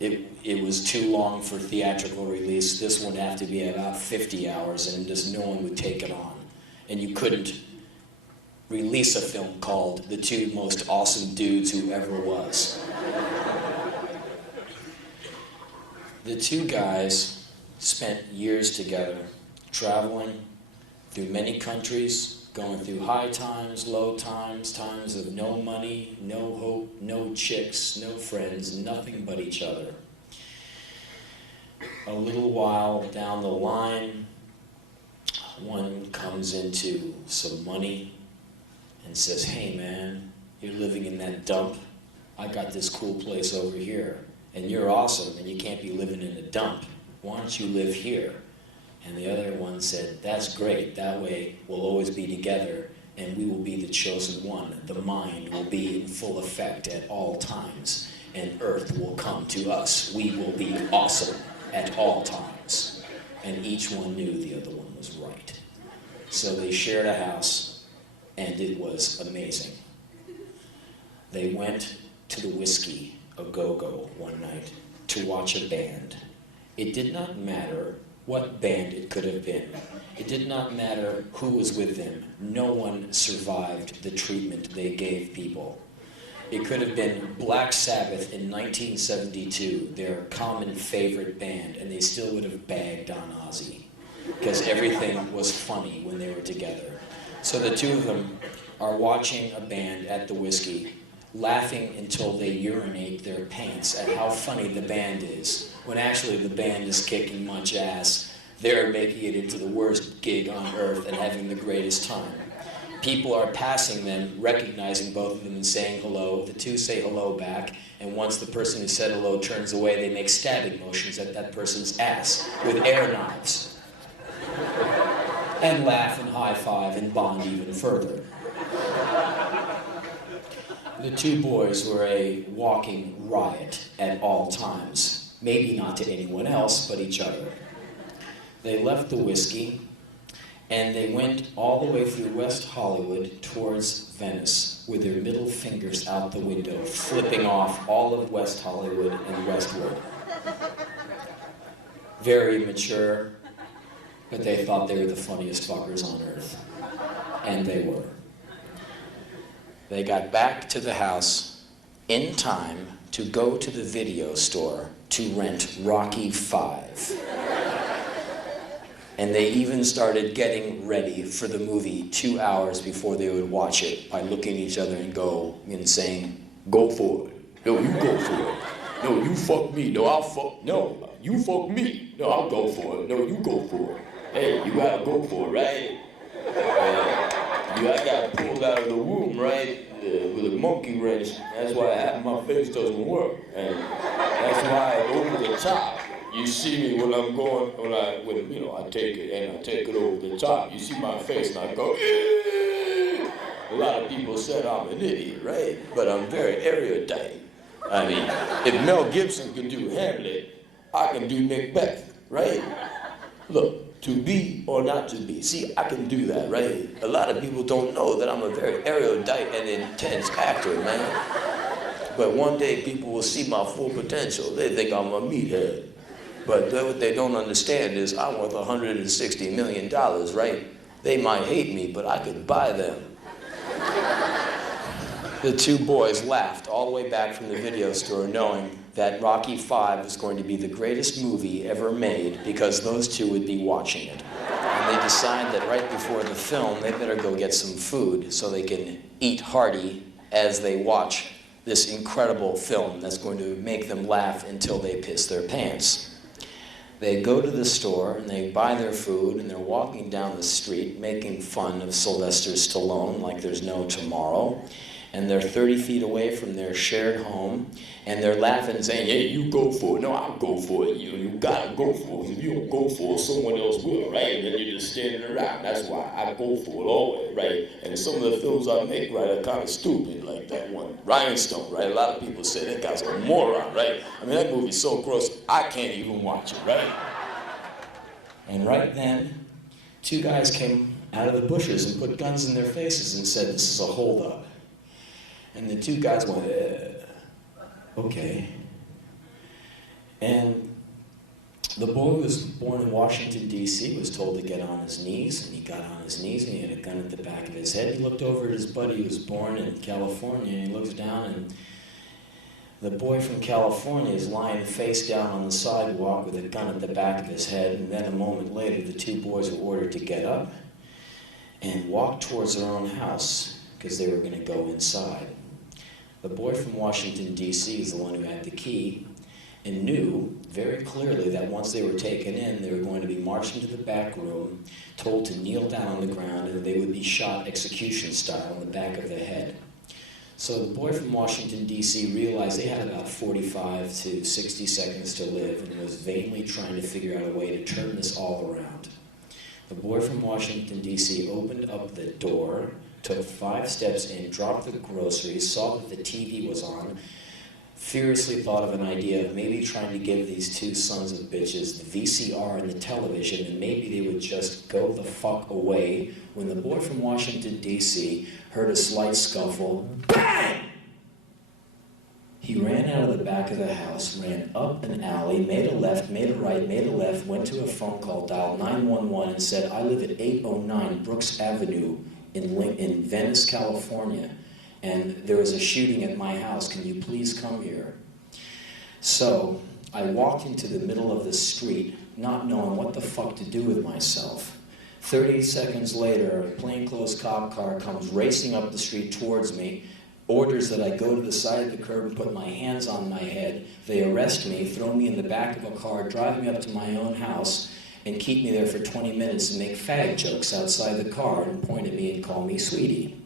it was too long for theatrical release. This would have to be about 50 hours and just no one would take it on. And you couldn't release a film called The Two Most Awesome Dudes Who Ever Was. The two guys spent years together, traveling through many countries, going through high times, low times, times of no money, no hope, no chicks, no friends, nothing but each other. A little while down the line, one comes into some money and says, hey man, you're living in that dump. I got this cool place over here, and you're awesome, and you can't be living in a dump. Why don't you live here? And the other one said, that's great. That way we'll always be together and we will be the chosen one. The mind will be in full effect at all times and Earth will come to us. We will be awesome at all times. And each one knew the other one was right. So they shared a house and it was amazing. They went to the Whiskey a Go-Go one night to watch a band. It did not matter what band it could have been. It did not matter who was with them. No one survived the treatment they gave people. It could have been Black Sabbath in 1972, their common favorite band, and they still would have bagged on Ozzy, because everything was funny when they were together. So the two of them are watching a band at the Whiskey, laughing until they urinate their pants at how funny the band is, when actually the band is kicking much ass. They're making it into the worst gig on earth and having the greatest time. People are passing them, recognizing both of them and saying hello. The two say hello back, and once the person who said hello turns away, they make stabbing motions at that person's ass with air knives. And laugh and high-five and bond even further. The two boys were a walking riot at all times. Maybe not to anyone else, but each other. They left the Whiskey, And they went all the way through West Hollywood towards Venice with their middle fingers out the window, flipping off all of West Hollywood and Westwood. Very mature, but they thought they were the funniest fuckers on earth. And they were. They got back to the house in time to go to the video store to rent Rocky V. And they even started getting ready for the movie 2 hours before they would watch it by looking at each other and saying, "Go for it. No, you go for it. No, you fuck me. No, I'll fuck. No, you fuck me. No, I'll go for it. No, you go for it. Hey, you gotta go for it, right? I got pulled out of the womb, right? With a monkey wrench. That's why half my face doesn't work. And that's why over the top. You see me when I'm going, I take it and I take it over the top. You see my face and I go, "Eee!" A lot of people said I'm an idiot, right? But I'm very erudite. I mean, if Mel Gibson can do Hamlet, I can do Macbeth, right? Look, to be or not to be. See, I can do that, right? A lot of people don't know that I'm a very erudite and intense actor, man. But one day people will see my full potential. They think I'm a meathead. But what they don't understand is I'm worth $160 million, right? They might hate me, but I could buy them. The two boys laughed all the way back from the video store knowing that Rocky V was going to be the greatest movie ever made because those two would be watching it. And they decide that right before the film, they better go get some food so they can eat hearty as they watch this incredible film that's going to make them laugh until they piss their pants. They go to the store and they buy their food and they're walking down the street making fun of Sylvester Stallone like there's no tomorrow. And they're 30 feet away from their shared home and they're laughing and saying, "Hey, you go for it." "No, I'll go for it. You gotta go for it. If you don't go for it, someone else will, right? And then you're just standing around. That's why I go for it always, right? And some of the films I make, right, are kind of stupid, like that one, Rhinestone, right? A lot of people say that guy's a moron, right? I mean, that movie's so gross, I can't even watch it, right? And right then, two guys came out of the bushes and put guns in their faces and said, "This is a holdup." And the two guys went, "Okay." And the boy who was born in Washington, D.C. was told to get on his knees, and he got on his knees, and he had a gun at the back of his head. He looked over at his buddy who was born in California, and he looks down, and the boy from California is lying face down on the sidewalk with a gun at the back of his head, and then a moment later, the two boys were ordered to get up and walk towards their own house, because they were going to go inside. The boy from Washington, D.C. is the one who had the key and knew very clearly that once they were taken in, they were going to be marched into the back room, told to kneel down on the ground, and they would be shot execution style in the back of the head. So the boy from Washington, D.C. realized they had about 45 to 60 seconds to live and was vainly trying to figure out a way to turn this all around. The boy from Washington, D.C. opened up the door, took 5 steps in, dropped the groceries, saw that the TV was on, furiously thought of an idea of maybe trying to give these two sons of bitches the VCR and the television, and maybe they would just go the fuck away when the boy from Washington, D.C. heard a slight scuffle. Bang! He ran out of the back of the house, ran up an alley, made a left, made a right, made a left, went to a phone call, dialed 911 and said, "I live at 809 Brooks Avenue in Venice, California, and there was a shooting at my house. Can you please come here?" So I walked into the middle of the street, not knowing what the fuck to do with myself. 30 seconds later, a plainclothes cop car comes racing up the street towards me, orders that I go to the side of the curb and put my hands on my head. They arrest me, throw me in the back of a car, drive me up to my own house, and keep me there for 20 minutes and make fag jokes outside the car and point at me and call me sweetie.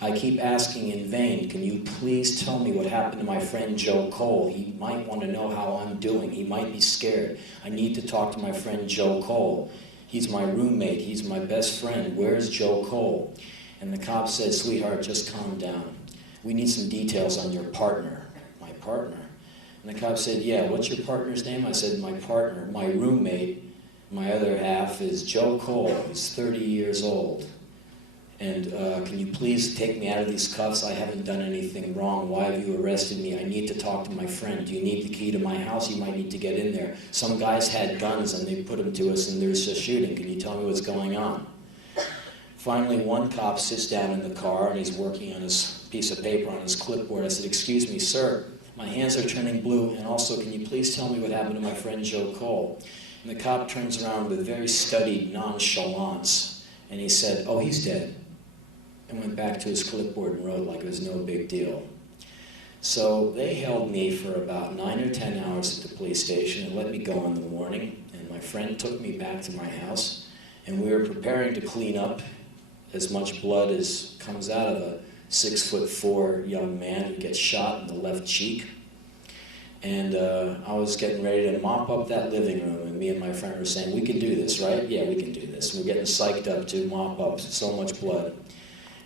I keep asking in vain, "Can you please tell me what happened to my friend Joe Cole? He might want to know how I'm doing. He might be scared. I need to talk to my friend Joe Cole. He's my roommate. He's my best friend. Where's Joe Cole?" And the cop said, "Sweetheart, just calm down. We need some details on your partner." "My partner?" And the cop said, "Yeah, what's your partner's name?" I said, "My partner, my roommate, My other half is Joe Cole, who's 30 years old. And can you please take me out of these cuffs? I haven't done anything wrong. Why have you arrested me? I need to talk to my friend. Do you need the key to my house? You might need to get in there. Some guys had guns and they put them to us and there's a shooting. Can you tell me what's going on? Finally, one cop sits down in the car and he's working on his piece of paper on his clipboard. I said, "Excuse me, sir, my hands are turning blue, and also can you please tell me what happened to my friend Joe Cole?" And the cop turns around with very studied nonchalance and he said, "Oh, he's dead," and went back to his clipboard and wrote like it was no big deal. So they held me for about 9 or 10 hours at the police station and let me go in the morning, and my friend took me back to my house, and we were preparing to clean up as much blood as comes out of a 6'4" young man who gets shot in the left cheek. And I was getting ready to mop up that living room, and me and my friend were saying, "We can do this, right? Yeah, we can do this." We're getting psyched up to mop up so much blood.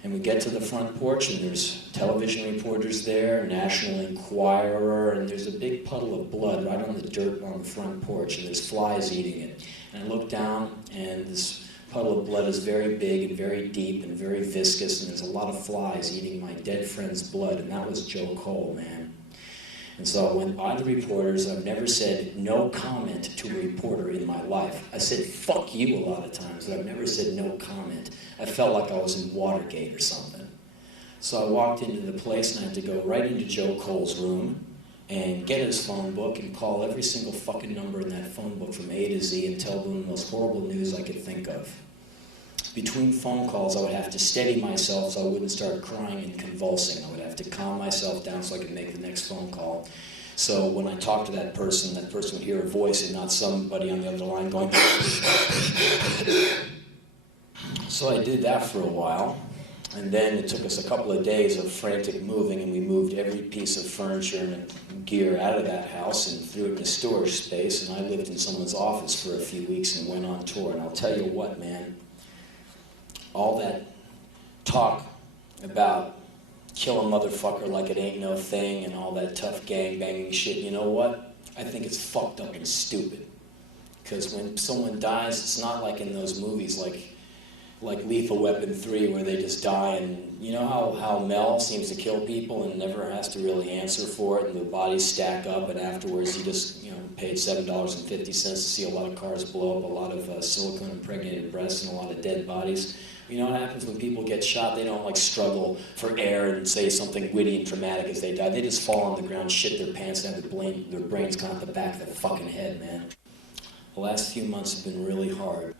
And we get to the front porch, and there's television reporters there, National Enquirer, and there's a big puddle of blood right on the dirt on the front porch, and there's flies eating it. And I look down, and this puddle of blood is very big and very deep and very viscous, and there's a lot of flies eating my dead friend's blood, and that was Joe Cole, man. And so I went by the reporters. I've never said no comment to a reporter in my life. I said fuck you a lot of times, but I've never said no comment. I felt like I was in Watergate or something. So I walked into the place and I had to go right into Joe Cole's room and get his phone book and call every single fucking number in that phone book from A to Z and tell them the most horrible news I could think of. Between phone calls, I would have to steady myself so I wouldn't start crying and convulsing. I would have to calm myself down so I could make the next phone call. So when I talked to that person would hear a voice and not somebody on the other line going. So I did that for a while, and then it took us a couple of days of frantic moving, and we moved every piece of furniture and gear out of that house and threw it in a storage space, and I lived in someone's office for a few weeks and went on tour. And I'll tell you what, man, all that talk about kill a motherfucker like it ain't no thing and all that tough gang banging shit, you know what? I think it's fucked up and stupid. Because when someone dies, it's not like in those movies like Lethal Weapon 3 where they just die, and you know how Mel seems to kill people and never has to really answer for it, and the bodies stack up, and afterwards he just paid $7.50 to see a lot of cars blow up, a lot of silicone impregnated breasts, and a lot of dead bodies. You know what happens when people get shot? They don't like struggle for air and say something witty and dramatic as they die. They just fall on the ground, shit their pants, and have their brains gone out the back of their fucking head, man. The last few months have been really hard.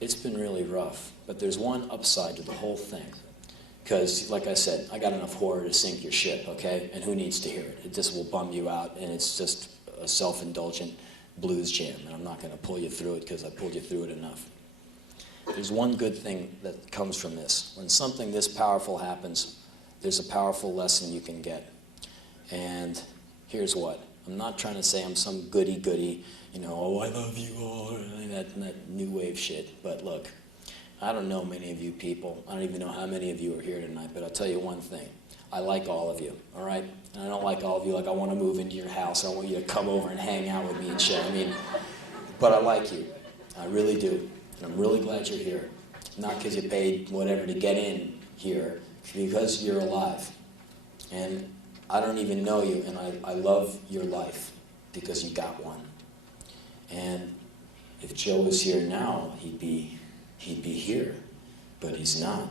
It's been really rough, but there's one upside to the whole thing. Because, like I said, I got enough horror to sink your ship, okay? And who needs to hear it? It just will bum you out, and it's just a self-indulgent blues jam, and I'm not going to pull you through it because I pulled you through it enough. There's one good thing that comes from this. When something this powerful happens, there's a powerful lesson you can get. And here's what. I'm not trying to say I'm some goody-goody, oh, I love you all, that new wave shit. But look, I don't know many of you people. I don't even know how many of you are here tonight, but I'll tell you one thing. I like all of you, all right? And I don't like all of you like I want to move into your house. I want you to come over and hang out with me and shit. But I like you. I really do. And I'm really glad you're here. Not because you paid whatever to get in here, because you're alive. And I don't even know you, and I love your life because you got one. And if Joe was here now, he'd be here, but he's not.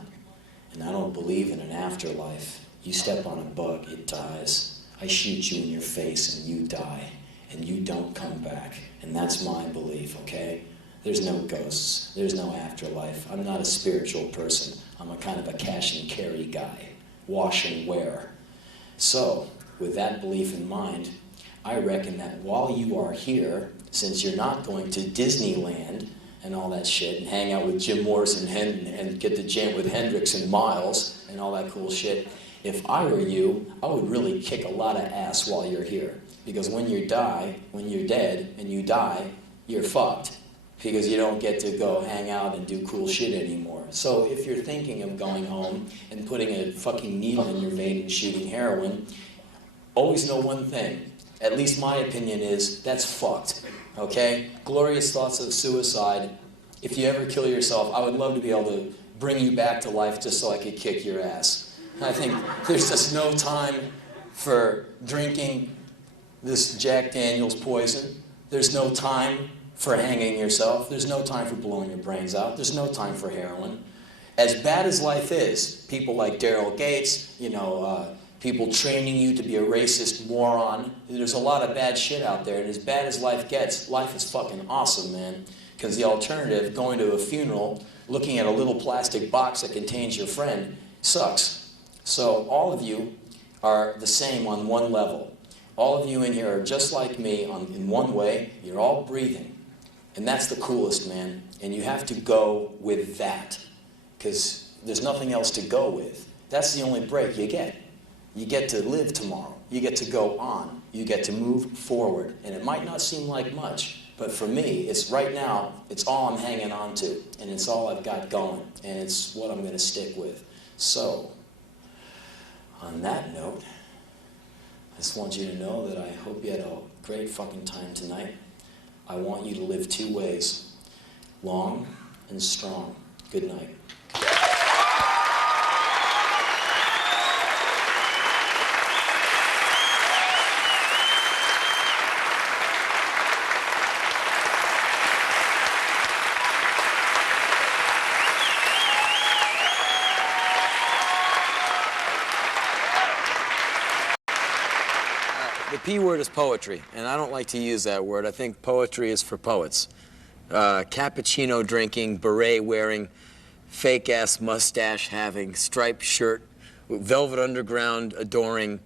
And I don't believe in an afterlife. You step on a bug, it dies. I shoot you in your face and you die, and you don't come back. And that's my belief, okay? There's no ghosts, there's no afterlife. I'm not a spiritual person. I'm a kind of a cash and carry guy, wash and wear. So, with that belief in mind, I reckon that while you are here, since you're not going to Disneyland and all that shit, and hang out with Jim Morrison and get to jam with Hendrix and Miles and all that cool shit, if I were you, I would really kick a lot of ass while you're here. Because when you're dead and you die, you're fucked. Because you don't get to go hang out and do cool shit anymore. So if you're thinking of going home and putting a fucking needle in your vein and shooting heroin, always know one thing. At least my opinion is, that's fucked. okay? Glorious thoughts of suicide. If you ever kill yourself, I would love to be able to bring you back to life just so I could kick your ass. I think there's just no time for drinking this Jack Daniels poison. There's no time for hanging yourself. There's no time for blowing your brains out. There's no time for heroin. As bad as life is, people like Daryl Gates, people training you to be a racist moron. There's a lot of bad shit out there, and as bad as life gets, life is fucking awesome, man. Because the alternative, going to a funeral, looking at a little plastic box that contains your friend, sucks. So all of you are the same on one level. All of you in here are just like me in one way. You're all breathing. And that's the coolest, man. And you have to go with that. Because there's nothing else to go with. That's the only break you get. You get to live tomorrow. You get to go on. You get to move forward. And it might not seem like much, but for me, it's right now, it's all I'm hanging on to. And it's all I've got going. And it's what I'm going to stick with. So, on that note, I just want you to know that I hope you had a great fucking time tonight. I want you to live two ways, long and strong. Good night. The P word is poetry, and I don't like to use that word. I think poetry is for poets. Cappuccino drinking, beret wearing, fake-ass mustache having, striped shirt, Velvet Underground adoring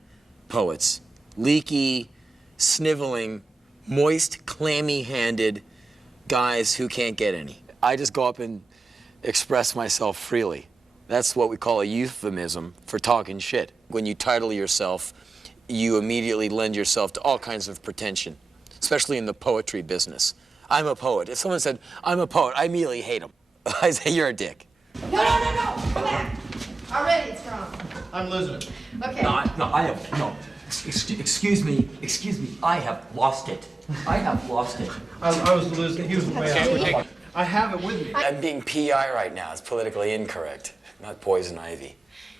poets. Leaky, sniveling, moist, clammy-handed guys who can't get any. I just go up and express myself freely. That's what we call a euphemism for talking shit. When you title yourself, you immediately lend yourself to all kinds of pretension, especially in the poetry business. I'm a poet. If someone said, I'm a poet, I immediately hate them. I say, you're a dick. No, come back. Already it's wrong. I'm losing it. Okay. No. Excuse me. I have lost it. I was losing. He was way out. I have it with me. I'm being PI right now. It's politically incorrect, not poison ivy.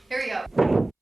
Here we go.